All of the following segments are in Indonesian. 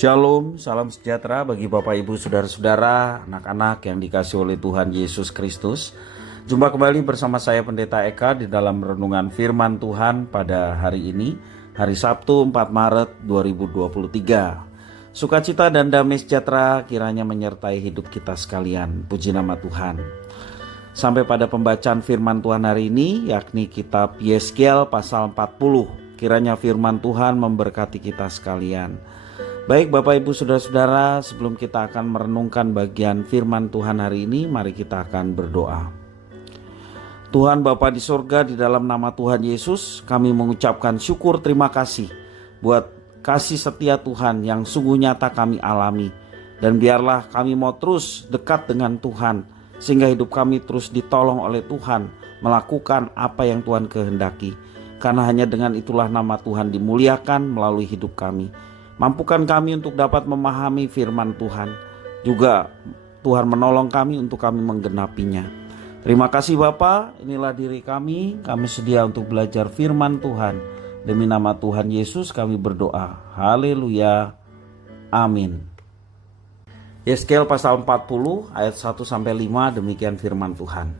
Shalom, salam sejahtera bagi Bapak Ibu Saudara-saudara, anak-anak yang dikasihi oleh Tuhan Yesus Kristus. Jumpa kembali bersama saya Pendeta Eka di dalam renungan firman Tuhan pada hari ini, hari Sabtu 4 Maret 2023. Sukacita dan damai sejahtera kiranya menyertai hidup kita sekalian. Puji nama Tuhan. Sampai pada pembacaan firman Tuhan hari ini, yakni kitab Yeskiel pasal 40. Kiranya firman Tuhan memberkati kita sekalian. Baik Bapak Ibu Saudara-saudara, sebelum kita akan merenungkan bagian firman Tuhan hari ini, mari kita akan berdoa. Tuhan Bapa di sorga, di dalam nama Tuhan Yesus, kami mengucapkan syukur terima kasih buat kasih setia Tuhan yang sungguh nyata kami alami. Dan biarlah kami mau terus dekat dengan Tuhan, sehingga hidup kami terus ditolong oleh Tuhan, melakukan apa yang Tuhan kehendaki. Karena hanya dengan itulah nama Tuhan dimuliakan melalui hidup kami. Mampukan kami untuk dapat memahami firman Tuhan. Juga Tuhan menolong kami untuk kami menggenapinya. Terima kasih Bapa, inilah diri kami sedia untuk belajar firman Tuhan. Demi nama Tuhan Yesus kami berdoa. Haleluya. Amin. Yeskiel pasal 40 ayat 1-5, demikian firman Tuhan.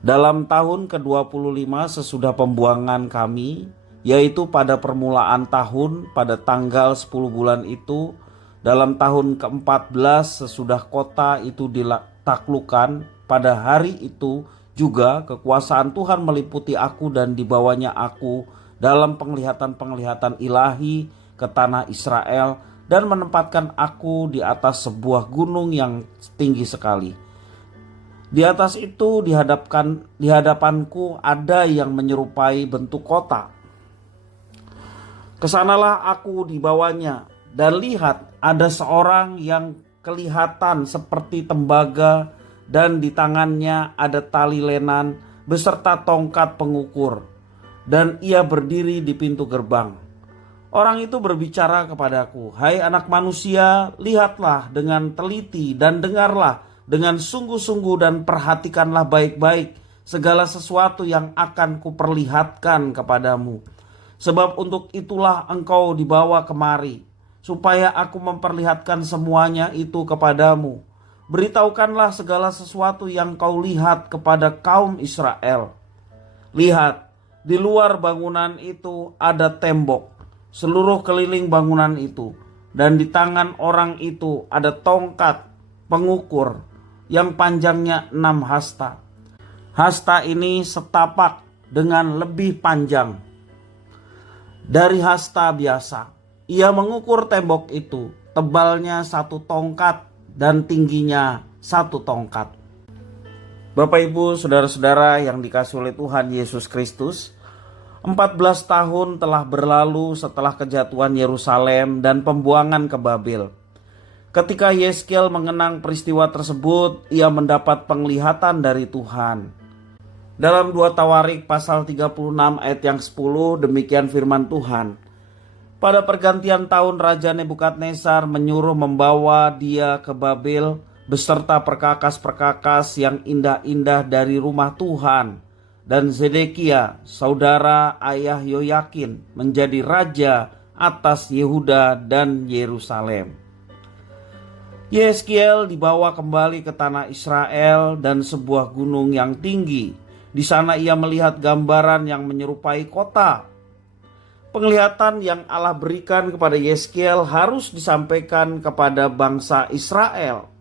Dalam tahun ke-25 sesudah pembuangan kami, yaitu pada permulaan tahun pada tanggal 10 bulan itu, dalam tahun ke-14 sesudah kota itu ditaklukkan, pada hari itu juga kekuasaan Tuhan meliputi aku dan dibawanya aku dalam penglihatan-penglihatan ilahi ke tanah Israel dan menempatkan aku di atas sebuah gunung yang tinggi sekali. Di atas itu di hadapanku ada yang menyerupai bentuk kota. Kesanalah aku dibawanya, dan lihat ada seorang yang kelihatan seperti tembaga, dan di tangannya ada tali lenan beserta tongkat pengukur, dan ia berdiri di pintu gerbang. Orang itu berbicara kepadaku, "Hai anak manusia, lihatlah dengan teliti dan dengarlah dengan sungguh-sungguh dan perhatikanlah baik-baik segala sesuatu yang akan kuperlihatkan kepadamu. Sebab untuk itulah engkau dibawa kemari, supaya aku memperlihatkan semuanya itu kepadamu. Beritahukanlah segala sesuatu yang kau lihat kepada kaum Israel. Lihat, di luar bangunan itu ada tembok, seluruh keliling bangunan itu, dan di tangan orang itu ada tongkat pengukur yang panjangnya 6 hasta. Hasta ini setapak dengan lebih panjang dari hasta biasa. Ia mengukur tembok itu, tebalnya 1 tongkat dan tingginya 1 tongkat. Bapak Ibu Saudara-saudara yang dikasihi oleh Tuhan Yesus Kristus, 14 tahun telah berlalu setelah kejatuhan Yerusalem dan pembuangan ke Babel. Ketika Yeskiel mengenang peristiwa tersebut, ia mendapat penglihatan dari Tuhan. Dalam 2 Tawarik pasal 36 ayat yang 10, demikian firman Tuhan. Pada pergantian tahun Raja Nebukadnezar menyuruh membawa dia ke Babel beserta perkakas-perkakas yang indah-indah dari rumah Tuhan. Dan Zedekia, saudara ayah Yoyakin, menjadi raja atas Yehuda dan Yerusalem. Yeskiel dibawa kembali ke tanah Israel dan sebuah gunung yang tinggi. Di sana ia melihat gambaran yang menyerupai kota. Penglihatan yang Allah berikan kepada Yeskiel harus disampaikan kepada bangsa Israel.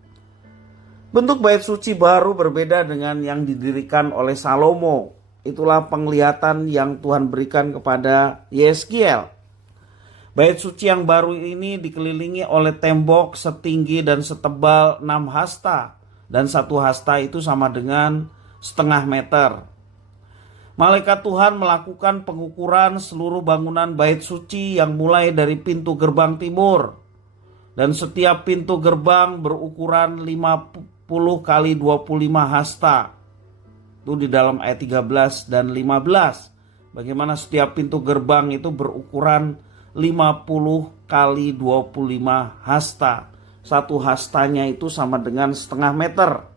Bentuk bait suci baru berbeda dengan yang didirikan oleh Salomo. Itulah penglihatan yang Tuhan berikan kepada Yeskiel. Bait suci yang baru ini dikelilingi oleh tembok setinggi dan setebal 6 hasta. Dan 1 hasta itu sama dengan setengah meter. Malaikat Tuhan melakukan pengukuran seluruh bangunan bait suci yang mulai dari pintu gerbang timur. Dan setiap pintu gerbang berukuran 50 kali 25 hasta. Itu di dalam ayat 13 dan 15. Bagaimana setiap pintu gerbang itu berukuran 50 kali 25 hasta. 1 hastanya itu sama dengan setengah meter.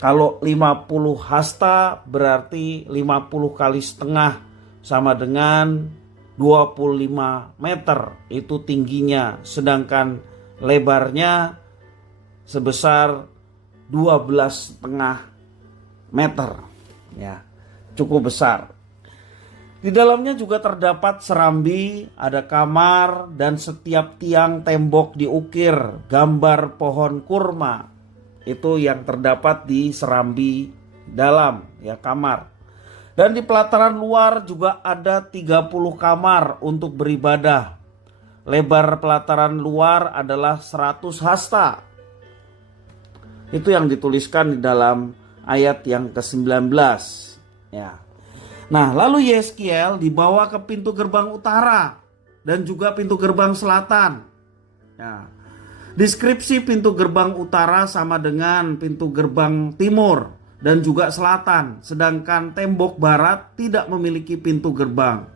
Kalau 50 hasta berarti 50 kali setengah sama dengan 25 meter itu tingginya, sedangkan lebarnya sebesar 12,5 meter. Ya, cukup besar. Di dalamnya juga terdapat serambi, ada kamar, dan setiap tiang tembok diukir gambar pohon kurma. Itu yang terdapat di serambi dalam, ya, kamar. Dan di pelataran luar juga ada 30 kamar untuk beribadah. Lebar pelataran luar adalah 100 hasta. Itu yang dituliskan di dalam ayat yang ke-19. Ya. Nah, lalu Yeskiel dibawa ke pintu gerbang utara dan juga pintu gerbang selatan. Ya. Deskripsi pintu gerbang utara sama dengan pintu gerbang timur dan juga selatan, sedangkan tembok barat tidak memiliki pintu gerbang.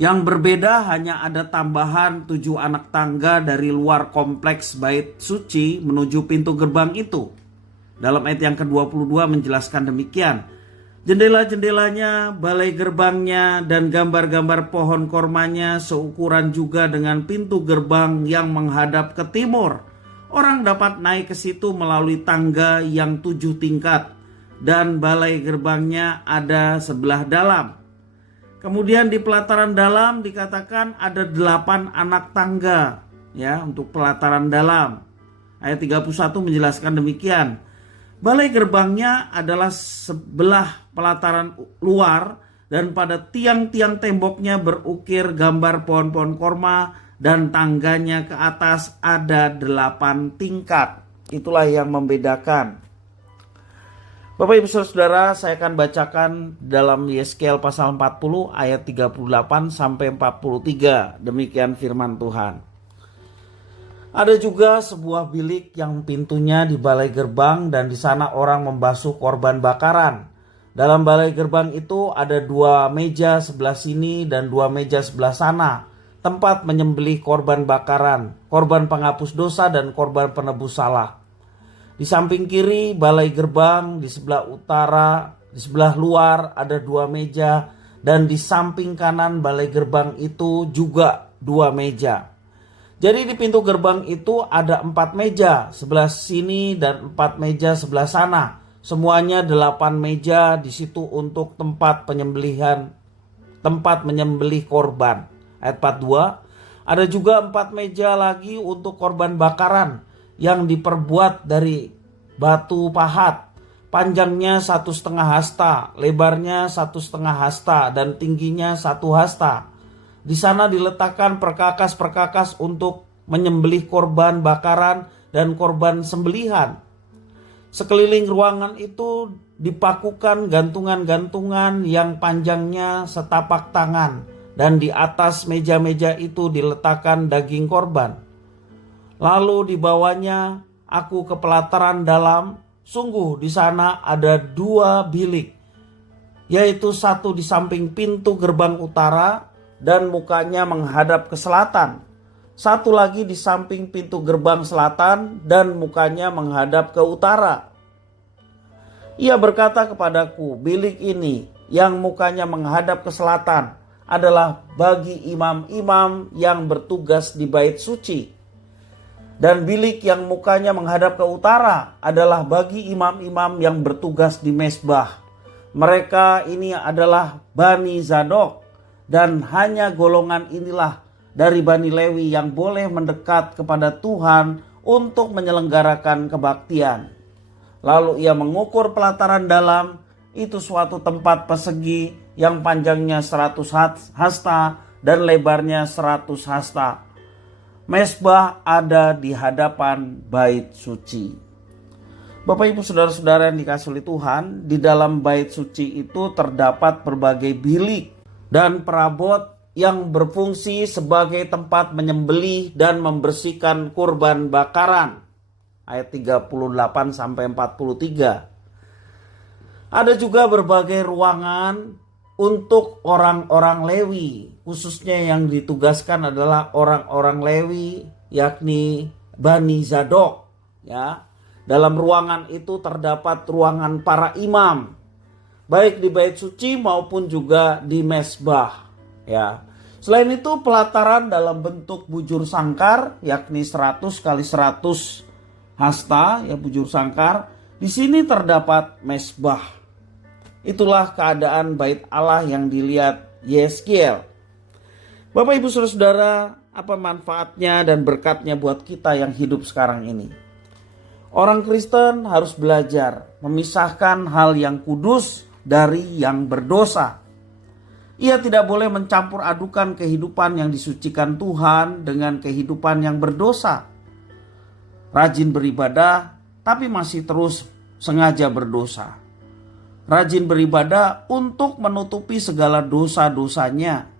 Yang berbeda hanya ada tambahan 7 anak tangga dari luar kompleks bait suci menuju pintu gerbang itu. Dalam ayat yang ke-22 menjelaskan demikian. Jendela-jendelanya, balai gerbangnya, dan gambar-gambar pohon kormanya seukuran juga dengan pintu gerbang yang menghadap ke timur. Orang dapat naik ke situ melalui tangga yang 7 tingkat, dan balai gerbangnya ada sebelah dalam. Kemudian di pelataran dalam dikatakan ada 8 anak tangga, ya, untuk pelataran dalam. Ayat 31 menjelaskan demikian. Balai gerbangnya adalah sebelah pelataran luar dan pada tiang-tiang temboknya berukir gambar pohon-pohon korma dan tangganya ke atas ada 8 tingkat. Itulah yang membedakan. Bapak Ibu Saudara, saya akan bacakan dalam Yeskiel pasal 40 ayat 38 sampai 43. Demikian firman Tuhan. Ada juga sebuah bilik yang pintunya di balai gerbang dan di sana orang membasuh korban bakaran. Dalam balai gerbang itu ada 2 meja sebelah sini dan 2 meja sebelah sana. Tempat menyembelih korban bakaran, korban penghapus dosa dan korban penebus salah. Di samping kiri balai gerbang, di sebelah utara, di sebelah luar ada 2 meja. Dan di samping kanan balai gerbang itu juga 2 meja. Jadi di pintu gerbang itu ada 4 meja sebelah sini dan 4 meja sebelah sana. Semuanya 8 meja di situ untuk tempat penyembelihan, tempat menyembelih korban. Ayat 42. Ada juga 4 meja lagi untuk korban bakaran yang diperbuat dari batu pahat. Panjangnya 1,5 hasta, lebarnya 1,5 hasta dan tingginya 1 hasta. Di sana diletakkan perkakas-perkakas untuk menyembelih korban bakaran dan korban sembelihan. Sekeliling ruangan itu dipakukan gantungan-gantungan yang panjangnya setapak tangan. Dan di atas meja-meja itu diletakkan daging korban. Lalu dibawanya aku ke pelataran dalam. Sungguh di sana ada 2 bilik. Yaitu satu di samping pintu gerbang utara dan mukanya menghadap ke selatan. Satu lagi di samping pintu gerbang selatan dan mukanya menghadap ke utara. Ia berkata kepadaku, bilik ini yang mukanya menghadap ke selatan adalah bagi imam-imam yang bertugas di bait suci. Dan bilik yang mukanya menghadap ke utara adalah bagi imam-imam yang bertugas di mezbah. Mereka ini adalah Bani Zadok. Dan hanya golongan inilah dari Bani Lewi yang boleh mendekat kepada Tuhan untuk menyelenggarakan kebaktian. Lalu ia mengukur pelataran dalam, itu suatu tempat persegi yang panjangnya 100 hasta dan lebarnya 100 hasta. Mezbah ada di hadapan bait suci. Bapak Ibu Saudara-saudara yang dikasihi oleh Tuhan, di dalam bait suci itu terdapat berbagai bilik dan perabot yang berfungsi sebagai tempat menyembelih dan membersihkan kurban bakaran. Ayat 38 sampai 43. Ada juga berbagai ruangan untuk orang-orang Lewi, khususnya yang ditugaskan adalah orang-orang Lewi, yakni Bani Zadok, ya. Dalam ruangan itu terdapat ruangan para imam, baik di bait suci maupun juga di mezbah, ya. Selain itu pelataran dalam bentuk bujur sangkar, yakni 100 kali 100 hasta, ya bujur sangkar. Di sini terdapat mesbah. Itulah keadaan bait Allah yang dilihat Yeskiel. Bapak Ibu Saudara-saudara, apa manfaatnya dan berkatnya buat kita yang hidup sekarang ini? Orang Kristen harus belajar memisahkan hal yang kudus dari yang berdosa. Ia tidak boleh mencampur adukan kehidupan yang disucikan Tuhan dengan kehidupan yang berdosa. Rajin beribadah tapi masih terus sengaja berdosa. Rajin beribadah untuk menutupi segala dosa-dosanya.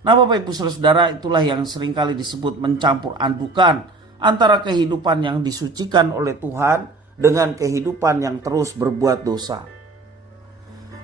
Nah Bapak Ibu Saudara, itulah yang seringkali disebut mencampur adukan antara kehidupan yang disucikan oleh Tuhan dengan kehidupan yang terus berbuat dosa.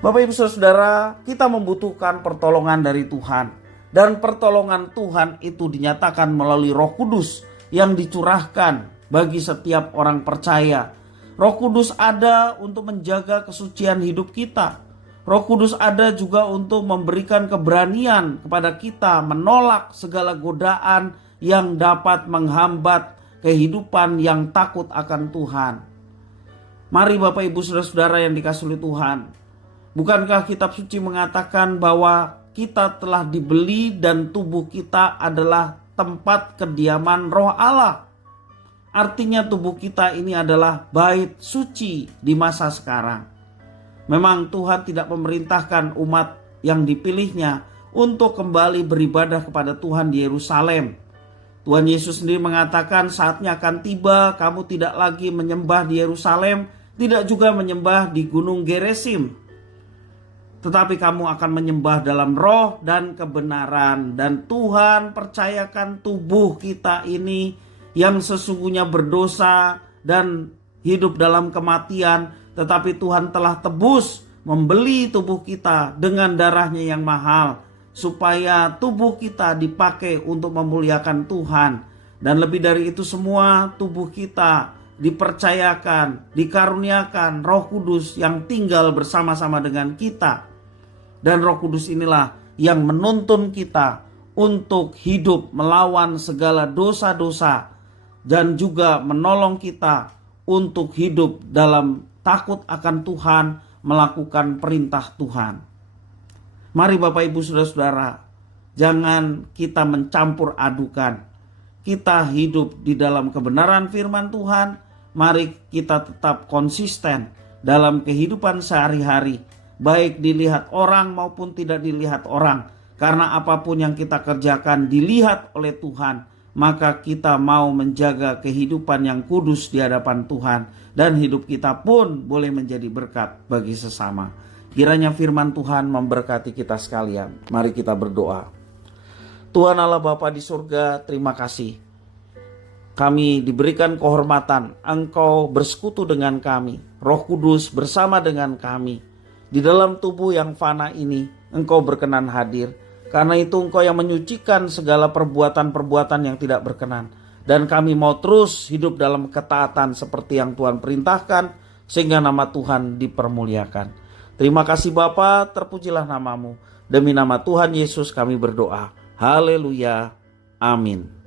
Bapak Ibu Saudara, kita membutuhkan pertolongan dari Tuhan. Dan pertolongan Tuhan itu dinyatakan melalui Roh Kudus yang dicurahkan bagi setiap orang percaya. Roh Kudus ada untuk menjaga kesucian hidup kita. Roh Kudus ada juga untuk memberikan keberanian kepada kita menolak segala godaan yang dapat menghambat kehidupan yang takut akan Tuhan. Mari Bapak Ibu Saudara-saudara yang dikasihi oleh Tuhan. Bukankah kitab suci mengatakan bahwa kita telah dibeli dan tubuh kita adalah tempat kediaman Roh Allah? Artinya tubuh kita ini adalah bait suci di masa sekarang. Memang Tuhan tidak memerintahkan umat yang dipilihnya untuk kembali beribadah kepada Tuhan di Yerusalem. Tuhan Yesus sendiri mengatakan saatnya akan tiba kamu tidak lagi menyembah di Yerusalem, tidak juga menyembah di Gunung Gerizim. Tetapi kamu akan menyembah dalam roh dan kebenaran. Dan Tuhan percayakan tubuh kita ini yang sesungguhnya berdosa dan hidup dalam kematian, tetapi Tuhan telah tebus, membeli tubuh kita dengan darahnya yang mahal, supaya tubuh kita dipakai untuk memuliakan Tuhan. Dan lebih dari itu semua, tubuh kita dipercayakan, dikaruniakan Roh Kudus yang tinggal bersama-sama dengan kita. Dan Roh Kudus inilah yang menuntun kita untuk hidup melawan segala dosa-dosa, dan juga menolong kita untuk hidup dalam takut akan Tuhan, melakukan perintah Tuhan. Mari Bapak Ibu Saudara-saudara, jangan kita mencampur adukan. Kita hidup di dalam kebenaran firman Tuhan. Mari kita tetap konsisten dalam kehidupan sehari-hari, baik dilihat orang maupun tidak dilihat orang. Karena apapun yang kita kerjakan dilihat oleh Tuhan, maka kita mau menjaga kehidupan yang kudus di hadapan Tuhan, dan hidup kita pun boleh menjadi berkat bagi sesama. Kiranya firman Tuhan memberkati kita sekalian. Mari kita berdoa. Tuhan Allah Bapa di surga, terima kasih. Kami diberikan kehormatan, Engkau bersekutu dengan kami, Roh Kudus bersama dengan kami. Di dalam tubuh yang fana ini, Engkau berkenan hadir. Karena itu Engkau yang menyucikan segala perbuatan-perbuatan yang tidak berkenan. Dan kami mau terus hidup dalam ketaatan seperti yang Tuhan perintahkan, sehingga nama Tuhan dipermuliakan. Terima kasih Bapa, terpujilah namamu. Demi nama Tuhan Yesus kami berdoa. Haleluya. Amin.